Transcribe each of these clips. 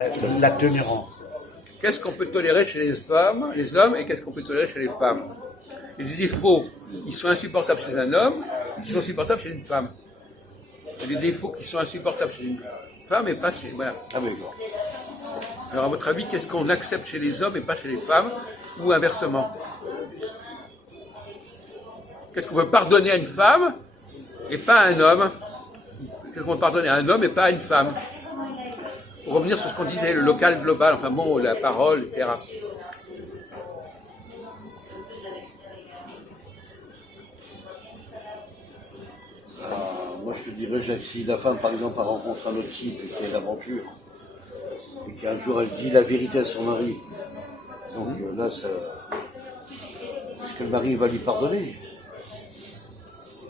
La tolérance. Qu'est-ce qu'on peut tolérer chez les femmes, les hommes, et qu'est-ce qu'on peut tolérer chez les femmes? Il y a des défauts qui sont insupportables chez un homme, qui sont supportables chez une femme. Il y a des défauts qui sont insupportables chez une femme et pas chez... Voilà. Ah oui, d'accord. Alors à votre avis, qu'est-ce qu'on accepte chez les hommes et pas chez les femmes, ou inversement? Qu'est-ce qu'on peut pardonner à une femme et pas à un homme? Qu'est-ce qu'on peut pardonner à un homme et pas à une femme? Pour revenir sur ce qu'on disait, le local, le global, enfin bon, la parole, etc. Moi, je te dirais, Jacques, si la femme, par exemple, rencontre un autre type et qu'il y a une aventure, et qu'un jour elle dit la vérité à son mari, donc là, ça... est-ce que le mari va lui pardonner?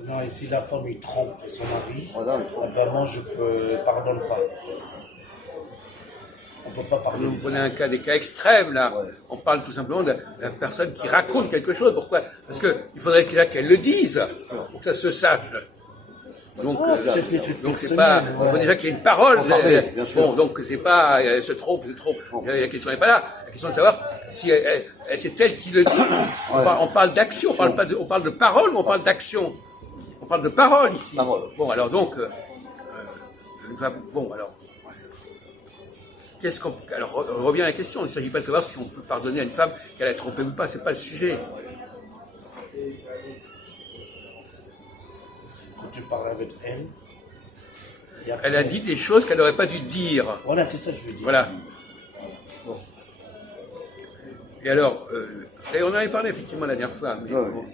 Non, et si la femme il trompe son mari, Voilà, vraiment je ne pardonne pas. On ne peut pas pardonner. Vous prenez des cas extrêmes, là. Ouais. On parle tout simplement de la personne qui raconte quelque chose. Pourquoi? Parce qu'il faudrait qu'elle le dise, pour que ça se sache. Donc, c'est pas. Il faut déjà qu'il y ait une parole. Bien sûr. Bon, donc c'est pas. Elle se trompe. La question n'est pas là. La question est de savoir si c'est elle qui le dit. On parle d'action. On parle de parole ou on parle d'action? On parle de parole ici. Parole. Bon, alors donc. Bon, alors. Alors, revient à la question. Il ne s'agit pas de savoir si on peut pardonner à une femme qu'elle a trompé ou pas. C'est pas le sujet. Quand tu parles avec elle, Elle a dit des choses qu'elle n'aurait pas dû dire. Voilà, c'est ça que je veux dire. Voilà. Bon. Et alors, et on en avait parlé effectivement la dernière fois. Mais, bon.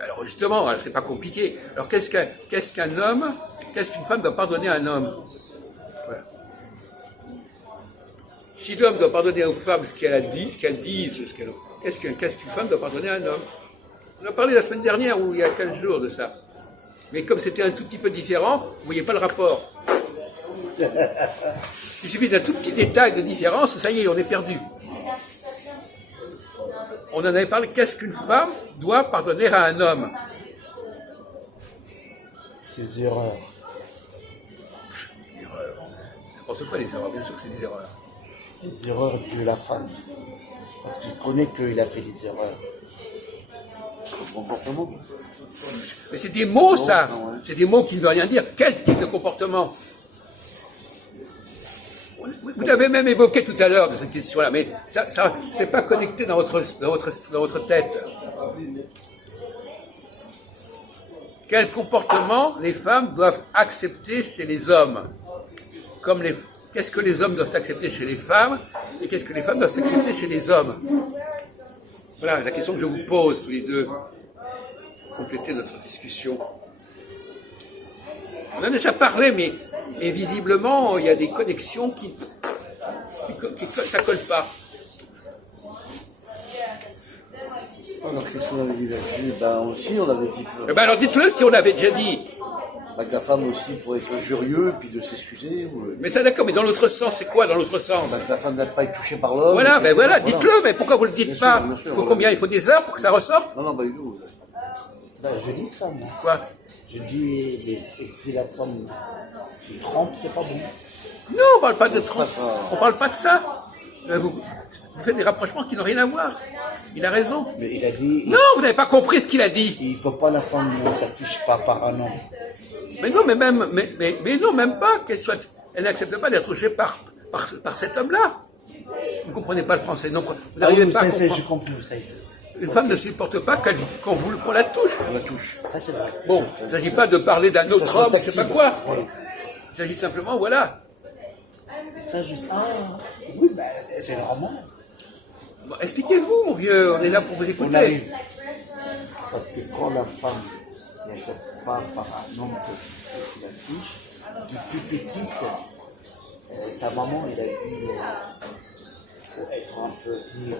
Alors justement, c'est pas compliqué. Alors qu'est-ce qu'un homme, qu'est-ce qu'une femme doit pardonner à un homme? Voilà. Si l'homme doit pardonner aux femmes ce qu'elle a dit, qu'est-ce qu'une femme doit pardonner à un homme? On a parlé la semaine dernière, ou il y a 15 jours de ça. Mais comme c'était un tout petit peu différent, vous ne voyez pas le rapport. Il suffit d'un tout petit détail de différence, ça y est, on est perdu. On en avait parlé, qu'est-ce qu'une femme doit pardonner à un homme? Ses erreurs. N'importe quoi les erreurs, bien sûr que c'est des erreurs. Les erreurs de la femme. Parce qu'il connaît qu'il a fait des erreurs. son comportement. Mais c'est des mots, ça. C'est des mots qui ne veulent rien dire. Quel type de comportement? Vous avez même évoqué tout à l'heure de cette question-là, mais ça c'est pas connecté dans votre tête. Quel comportement les femmes doivent accepter chez les hommes? Qu'est-ce que les hommes doivent accepter chez les femmes et qu'est-ce que les femmes doivent accepter chez les hommes? Voilà la question que je vous pose tous les deux pour compléter notre discussion. On en a déjà parlé, mais visiblement, il y a des connexions qui ça colle pas. Alors, qu'est-ce qu'on avait dit là-dessus? Ben, aussi, on avait dit que... Alors dites-le si on l'avait déjà dit. Ben, que la femme aussi pourrait être injurieux, puis de s'excuser. Ou... Mais ça d'accord, mais dans l'autre sens, c'est quoi dans l'autre sens? Ben, que la femme n'aime pas être touchée par l'homme. Voilà, ben voilà, voilà. dites-le, mais pourquoi vous le dites pas? Bien sûr, Il faut combien? Il faut des heures pour que ça ressorte? Non, ben, nous... Ben, je dis ça, moi. Quoi? Je dis, si la femme il trompe, c'est pas bon. Non, on parle pas de trompe. ça. On parle pas de ça. Vous faites des rapprochements qui n'ont rien à voir. Il a raison. Mais il a dit... Non, vous n'avez pas compris ce qu'il a dit. Il ne faut pas la femme, ne s'affiche pas par un homme. Mais non, mais non, même pas qu'elle soit. Elle n'accepte pas d'être touchée par cet homme-là. Vous ne comprenez pas le français, non? Vous n'arrivez pas à comprendre. Je comprends, ça. Une femme ne supporte pas qu'on la touche. On la touche. Ça, c'est vrai. Bon, il ne s'agit pas de parler d'un autre homme, je ne sais pas quoi. Voilà. Il s'agit simplement, voilà. Et ça, juste... Ah, oui, ben, c'est normal. Bon, expliquez-vous, mon vieux, on est là pour vous On écouter. arrive. Parce que quand la femme n'accepte pas par un homme qui la touche, depuis petite, sa maman, il a dit qu'il faut être un peu timide.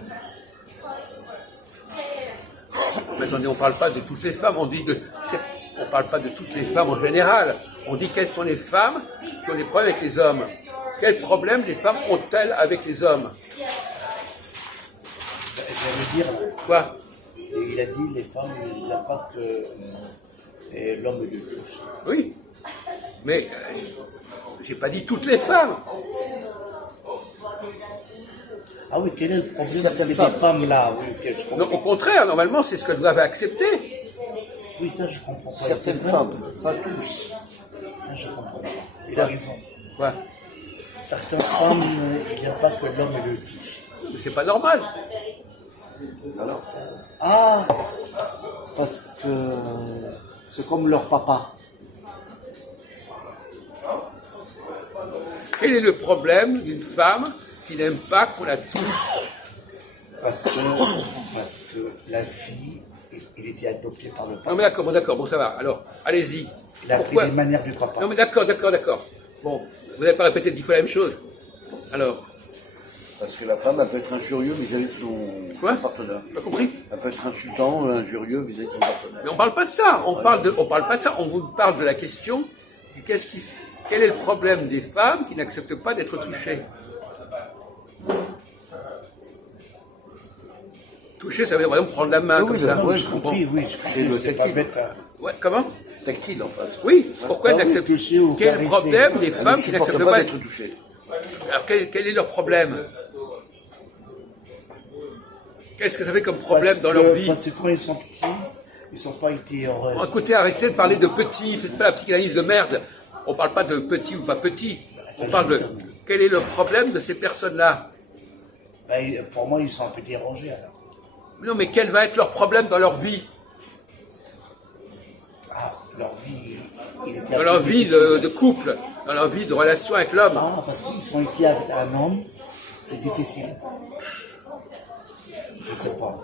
Mais attendez, on ne parle pas de toutes les femmes, on ne parle pas de toutes les femmes en général. On dit quelles sont les femmes qui ont des problèmes avec les hommes. Quels problèmes les femmes ont-elles avec les hommes? Je veux dire, Quoi? il a dit les femmes, ils n'aiment pas que l'homme le touche. Oui. Mais j'ai pas dit toutes les femmes. Ah oui, quel est le problème? Certaines C'est femmes. des femmes là, oui, ok, je comprends. Non, au contraire, normalement, c'est ce que doivent accepter. Oui, ça je comprends pas. Certaines C'est vrai. femmes, pas tous. Ça je comprends pas. Il a raison. Quoi? Certaines femmes, il n'y a pas que l'homme le touche. Mais c'est pas normal. Alors, Ah, parce que c'est comme leur papa. Quel est le problème d'une femme qui n'aime pas qu'on la touche? Parce que la fille, il était adopté par le papa. Non mais d'accord, bon ça va. Alors, allez-y. Il a pris Pourquoi? les manières du papa. Non mais d'accord. Bon, vous n'avez pas répété 10 fois la même chose. Alors, parce que la femme, elle peut être injurieuse vis-à-vis de son Quoi? partenaire. pas compris? Elle peut être insultant ou injurieux vis-à-vis de son partenaire. Mais on parle pas de ça. On parle pas de ça. On vous parle de la question. Quel est le problème des femmes qui n'acceptent pas d'être touchées? Toucher, ça veut dire par exemple prendre la main comme ça. Oui, j'ai compris, oui, j'ai compris. C'est le C'est pas tactile. bête, hein. Ouais, comment? Tactile en face. Oui, pourquoi Ah elles oui, n'acceptent toucher ou Quel est le caresser. problème des Elle femmes ne qui supporte n'acceptent pas pas d'être touchée. Alors quel est leur problème? Qu'est-ce que ça fait comme problème dans leur vie? Parce que quand ils sont petits, ils ne sont pas été heureux. Bon, écoutez, arrêtez de parler de petits, faites pas la psychanalyse de merde. On parle pas de petits ou pas petits. On parle de quel est le problème de ces personnes-là? Ben, pour moi, ils sont un peu dérangés alors. Non, mais quel va être leur problème dans leur vie? Ah, leur vie, il était Dans un leur peu vie difficile. de couple, dans leur vie de relation avec l'homme. Ah, parce qu'ils ont été avec un homme, c'est difficile. Je sais pas.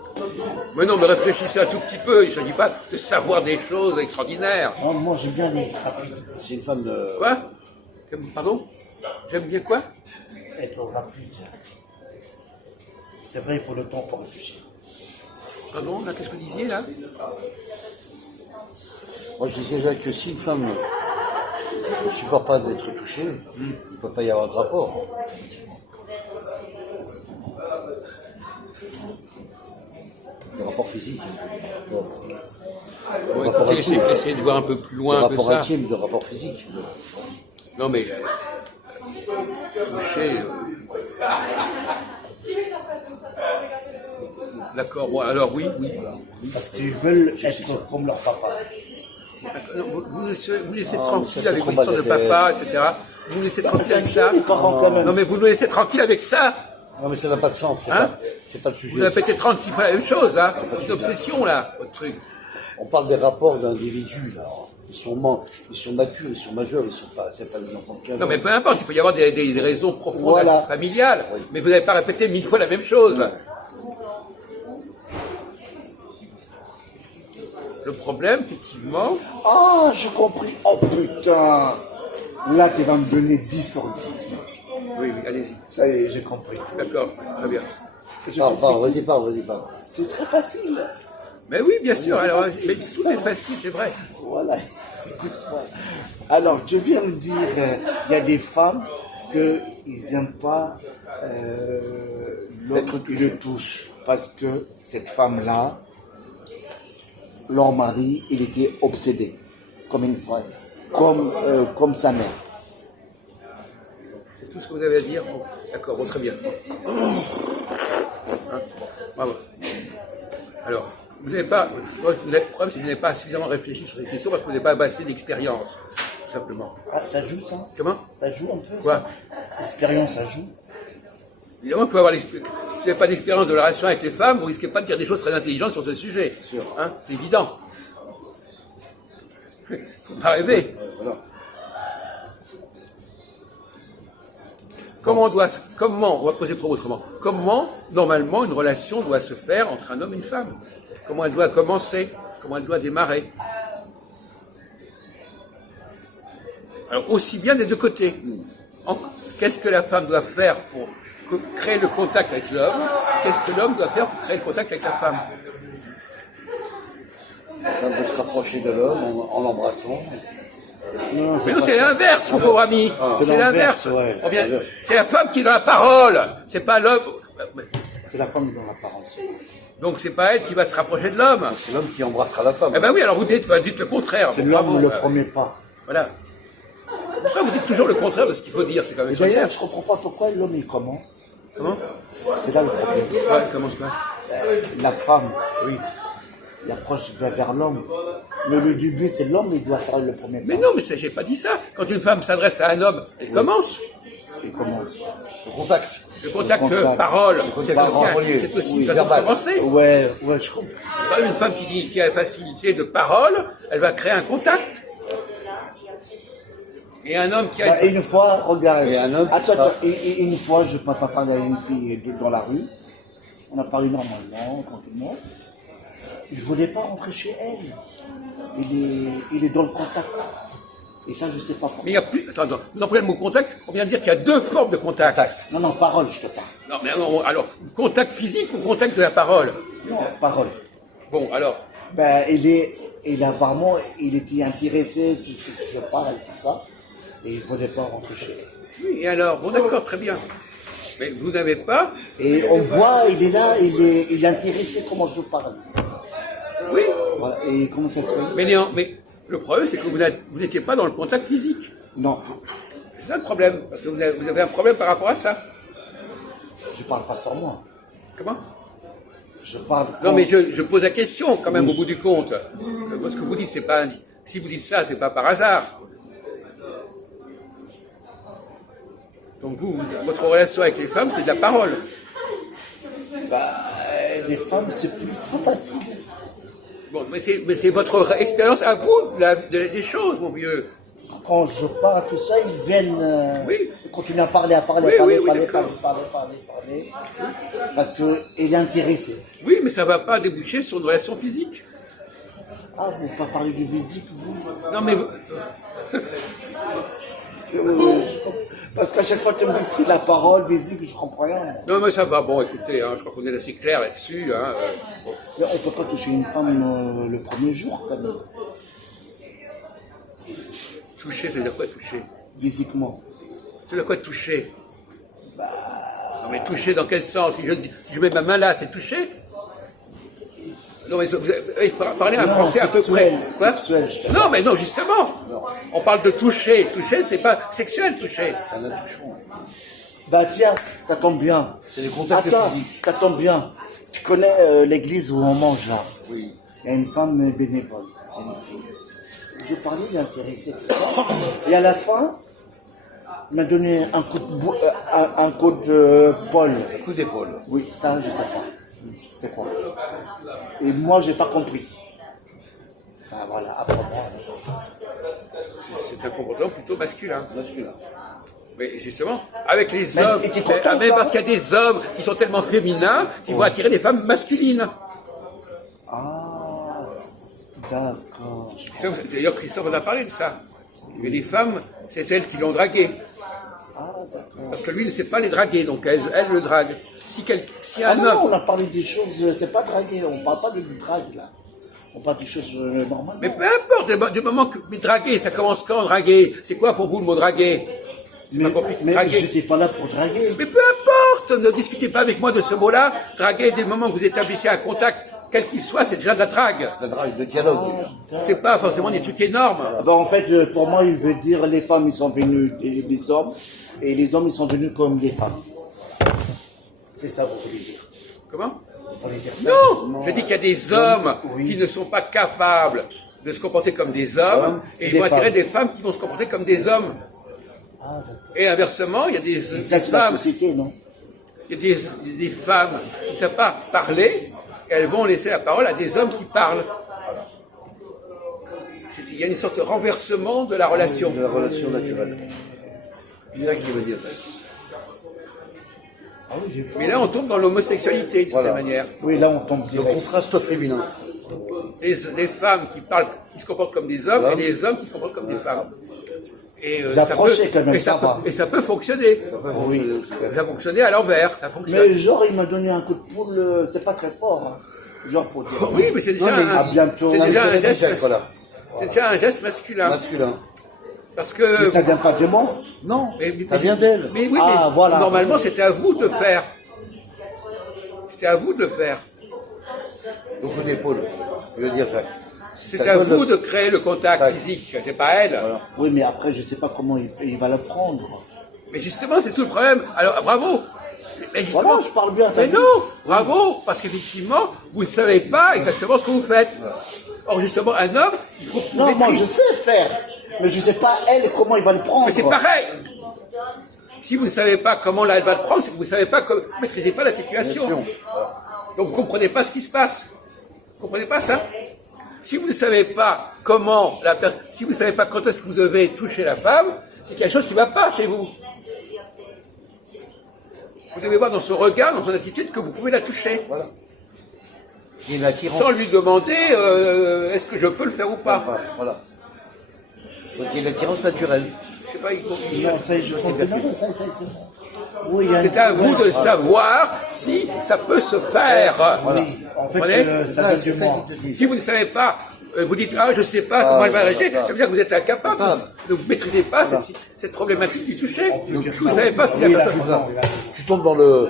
Mais non, mais réfléchissez un tout petit peu. Il ne s'agit pas de savoir des choses extraordinaires. Non, moi, j'aime bien les rapides, C'est une femme de... Quoi? Pardon? J'aime bien quoi? être rapide. C'est vrai, il faut le temps pour réfléchir. Pardon, là, qu'est-ce que vous disiez, là? Moi, je disais déjà que si une femme ne supporte pas d'être touchée, il ne peut pas y avoir de rapport. Le rapport physique. Le Ouais, rapport essayez, intime. essayez de voir un peu plus Le loin que rapport ça. intime, le rapport physique. Non, mais toucher. D'accord, bon, alors oui. Parce qu'ils veulent être comme leur papa. Non, vous laissez Ah, tranquille ça, c'est avec trop l'histoire de bagatelle. papa, etc. Vous laissez tranquille avec ça. Les parents, quand même. Non, mais vous nous laissez tranquille avec ça. Non, mais ça n'a pas de sens. Hein? C'est pas le sujet. Vous avez pété 36 fois la même chose, hein. C'est une obsession, là, votre truc. On parle des rapports d'individus, là. Ils sont matures, ils sont majeurs, c'est pas des enfants de 15 ans. Non, mais peu importe, il peut y avoir des raisons profondes, Voilà. familiales. Oui. Mais vous n'avez pas répété 1000 fois la même chose. Le problème, effectivement, Ah, j'ai compris. Oh putain. Là, tu vas me donner 10 sur 10. oui, allez-y. Ça y est, j'ai compris. D'accord, très bien. Parle, vas-y, parle. C'est très facile. Mais oui, bien sûr, alors, mais tout est facile, c'est vrai. Voilà. Alors, je viens de dire, il y a des femmes qu'ils n'aiment pas l'autre qui le touche. Parce que cette femme-là, leur mari, il était obsédé. Comme une fois. Comme sa mère. C'est tout ce que vous avez à dire. Bon, d'accord, bon, très bien. Hein, bravo. Alors, vous n'avez pas. Le problème, c'est que vous n'avez pas suffisamment réfléchi sur ces questions parce que vous n'avez pas assez d'expérience, tout simplement. Ah, ça joue ça? Comment? Ça joue un peu? Quoi? ça L'expérience, ça joue? Évidemment, vous pouvez avoir l'expérience. Si vous n'avez pas d'expérience de la relation avec les femmes, vous risquez pas de dire des choses très intelligentes sur ce sujet. C'est sûr. Hein, c'est évident. Faut pas rêver. Voilà. Comment, on va poser le problème autrement. Comment, normalement, une relation doit se faire entre un homme et une femme? Comment elle doit commencer? Comment elle doit démarrer? Alors, aussi bien des deux côtés. Qu'est-ce que la femme doit faire pour créer le contact avec l'homme? Qu'est-ce que l'homme doit faire pour créer le contact avec la femme? La femme peut se rapprocher de l'homme en l'embrassant. Non, Mais non, c'est l'inverse, mon pauvre ami. c'est C'est l'inverse. l'inverse, ouais. C'est la femme qui est dans la parole. C'est pas l'homme. C'est la femme dans l'apparence. Donc c'est pas elle qui va se rapprocher de l'homme. C'est l'homme qui embrassera la femme. Eh ben oui, alors vous dites le contraire. C'est Bon, l'homme bravo, le premier pas. Voilà. Pourquoi vous dites toujours le contraire de ce qu'il faut dire? C'est quand même Et d'ailleurs, extraordinaire. je comprends pas pourquoi l'homme il commence. Comment? C'est là le problème. Ouais, commence pas. La femme, oui, il approche vers l'homme. Mais le début, c'est l'homme, il doit faire le premier pas. Mais non, mais j'ai pas dit ça. Quand une femme s'adresse à un homme, elle commence. Il commence. Le contact. Le contact, Le contact. parole, c'est parole, aussi oui, une façon de verbal. commencer. Ouais, je comprends. Pas une femme qui a facilité de parole, elle va créer un contact. Et un homme qui a... Bah, une fois, regarde. Et un homme qui Attends, sera- une fois, je peux pas parler à une fille dans la rue. On a parlé normalement, tranquillement. Je voulais pas rentrer chez elle. Il est dans le contact. Et ça, je sais pas pourquoi. Mais il y a plus... Attends, vous employez le mot contact, on vient de dire qu'il y a deux formes de contact. Non, parole, je te parle. Non, mais non, alors, contact physique ou contact de la parole? Non, parole. Bon, alors, Ben, apparemment, il était intéressé, tout ce que je parle, tout ça. Et il voulait pas rentrer chez elle. oui, et alors, bon d'accord, très bien. Mais vous n'avez pas... Et on voit, il est là, il est intéressé comment je parle. Oui, Voilà. Et comment ça se fait? mais le problème, c'est que vous n'étiez pas dans le contact physique. Non, C'est ça le problème, parce que vous avez un problème par rapport à ça. je parle pas sur moi. Comment? Je parle. Non, mais je pose la question quand même au bout du compte. Ce que vous dites, c'est pas... Si vous dites ça, c'est pas par hasard. Donc votre relation avec les femmes, c'est de la parole. Bah, les femmes, c'est plus facile. Bon, mais c'est votre expérience à vous des choses, mon vieux. Quand je parle, tout ça, ils viennent. Oui. Ils continuent à parler, Oui, parler. d'accord. Parce qu'il est intéressé. Oui, mais ça va pas déboucher sur une relation physique. Ah, vous pas parler du physique, vous? Non, mais... Parce qu'à chaque fois, tu me dis si la parole physique, je comprends rien. Non, mais ça va. Bon, écoutez, hein, je crois qu'on est assez clair là-dessus. Hein, Mais on peut pas toucher une femme le premier jour, quand même. toucher, ça veut dire quoi toucher? Physiquement. Ça veut dire quoi toucher? Non, mais toucher dans quel sens? Si je mets ma main là, c'est toucher? Non, mais vous avez parlé un Non, français à peu près. sexuel, Quoi? sexuel, je te Non, mais non, justement. On parle de toucher. Toucher, c'est pas sexuel, toucher. C'est un attouchement. Bah tiens, ça tombe bien. C'est les contacts Attends, physiques. ça tombe bien. Tu connais l'église où on mange là? Oui. Il y a une femme bénévole, c'est une fille. Je parlais, il est intéressé, tout ça. Et à la fin, il m'a donné un coup de Paul. Un coup d'épaule. Oui, ça, je sais pas. C'est quoi? Et moi, j'ai pas compris. Ben voilà, après moi. C'est un comportement plutôt masculin. Masculin. Mais justement, avec les Mais hommes, t'es content, même toi? parce qu'il y a des hommes qui sont tellement féminins, qui vont attirer des femmes masculines. Ah, d'accord. C'est d'ailleurs Christophe en a parlé de ça. Et les femmes, c'est elles qui l'ont dragué. Ah, d'accord. Parce que lui ne sait pas les draguer, donc elle le drague. Si Ah un non, homme... on a parlé des choses, c'est pas draguer, on parle pas de drague là. On parle des choses normales. Mais peu importe, du moment que... Mais draguer, ça commence quand, draguer? C'est quoi pour vous le mot draguer? C'est pas compliqué, mais draguer. j'étais pas là pour draguer. Mais peu importe, ne discutez pas avec moi de ce mot-là. Draguer, du moment que vous établissez un contact, quel qu'il soit, c'est déjà de la drague. La drague, le dialogue. C'est pas forcément des trucs énormes. Ben, en fait, pour moi, il veut dire les femmes, ils sont venus des hommes, et les hommes, ils sont venus comme des femmes. C'est ça, vous voulez dire. Comment? Vous voulez dire ça? Non, je dis qu'il y a des hommes Oui. qui ne sont pas capables de se comporter comme des hommes, et c'est ils vont des attirer femmes. des femmes qui vont se comporter comme des hommes. Ah, d'accord. Et inversement, il y a des Et ça, c'est la femmes, société, non? il y a des femmes qui ne savent pas parler, et elles vont laisser la parole à des hommes qui parlent. Il y a une sorte de renversement de la relation. De la relation naturelle. C'est ça qu'il veut dire. Ah oui, j'ai faim. Mais là, on tombe dans l'homosexualité, de Voilà. cette manière. Oui, là, on tombe Le direct. contraste féminin. Les femmes qui parlent, qui se comportent comme des hommes, et les hommes qui se comportent comme des femmes. Et J'approchais quand même, ça va. et ça peut fonctionner. Oui. Ça a fonctionné à l'envers, ça fonctionne. Mais genre, il m'a donné un coup de poule, c'est pas très fort. Hein. Genre pour dire. Oui, mais c'est déjà, Non, mais à bientôt. c'est On a déjà un Intérêt geste, direct, voilà. c'est déjà un geste masculin. Masculin. Parce que... Mais ça vient pas de moi. Non, mais- ça vient d'elle. Mais oui, Ah, mais voilà. normalement, c'était à vous de le faire. C'était à vous de le faire. Le coup d'épaule. Il veut dire, Jacques. C'est Ça à colle vous le- de créer le contact Tac. physique, c'est pas elle. Oui, mais après, je sais pas comment il va le prendre. Mais justement, c'est tout le problème. Alors, bravo. Et justement, Voilà, je parle bien. t'as mais vu? non, bravo, parce qu'effectivement, vous ne savez pas exactement ce que vous faites. Or, justement, un homme, il faut qu'il Non, moi maîtrise. je sais faire, mais je sais pas elle comment il va le prendre. Mais c'est pareil. Si vous ne savez pas comment elle va le prendre, c'est que vous ne savez pas, vous ne maîtrisez pas la situation. Donc vous ne comprenez pas ce qui se passe. Vous ne comprenez pas ça? Si vous ne savez pas comment si vous ne savez pas quand est-ce que vous devez toucher la femme, c'est quelque chose qui ne va pas chez vous. Vous devez voir dans son regard, dans son attitude, que vous pouvez la toucher. Voilà. Il y a une attirance. Sans lui demander est-ce que je peux le faire ou pas. Voilà. Donc il y a une attirance naturelle. Je sais pas, Non, ça, je comprends. Non, ça. Oui, il y a c'est à vous de savoir si ça peut se faire. Oui, en fait, Voyez ça vient c'est de ça moi. qui te dit. Si vous ne savez pas, vous dites ah je ne sais pas comment elle va réagir, ça veut dire que vous êtes incapable, donc vous ne maîtrisez pas cette problématique du toucher. Donc, vous ne savez pas si la Oui, il a personne. raison, il a raison. Tu tombes dans le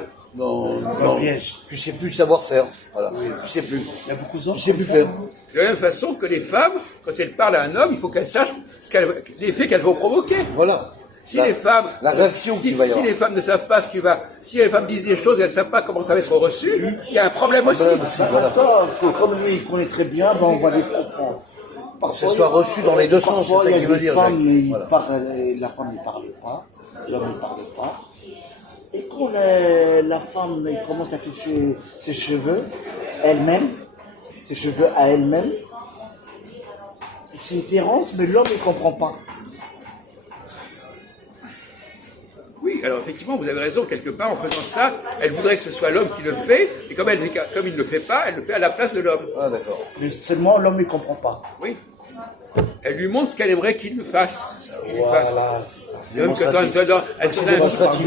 piège. Tu sais plus savoir faire. Voilà. Tu sais plus. Il y a beaucoup d'hommes Tu sais comme plus ça, faire. non? De la même façon que les femmes, quand elles parlent à un homme, il faut qu'elles sachent l'effet qu'elles vont provoquer. Voilà. Si les femmes, la réaction si, qu'il va y si avoir. les femmes ne savent pas ce qui va, si les femmes disent des choses et elles ne savent pas comment ça va être reçu, il y a un problème aussi. Voilà. Attends, comme lui il connaît très bien, ben, on va les profond. Que ce soit reçu dans les deux sens, Parfois, c'est ça il y a qu'il veut des dire, femmes, Jacques. ils Voilà. la femme ne parle pas, l'homme ne parle pas. Et quand la femme elle commence à toucher ses cheveux, elle-même, ses cheveux à elle-même, c'est une terrance, mais l'homme ne comprend pas. Oui, alors effectivement, vous avez raison, quelque part, en faisant ça, elle voudrait que ce soit l'homme qui le fait, et comme il ne le fait pas, elle le fait à la place de l'homme. Ah, d'accord. Mais seulement l'homme ne comprend pas. Oui. Elle lui montre ce qu'elle aimerait qu'il le fasse. Qu'il lui fasse. Voilà, c'est ça. C'est Même que quand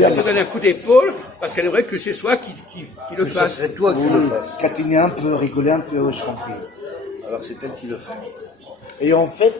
elle te donne un coup d'épaule, parce qu'elle aimerait que c'est soi qui le Ça fasse. serait toi qui le fasses. Catiner un peu, rigoler un peu, je compris. Alors que c'est elle qui le fait. Et en fait,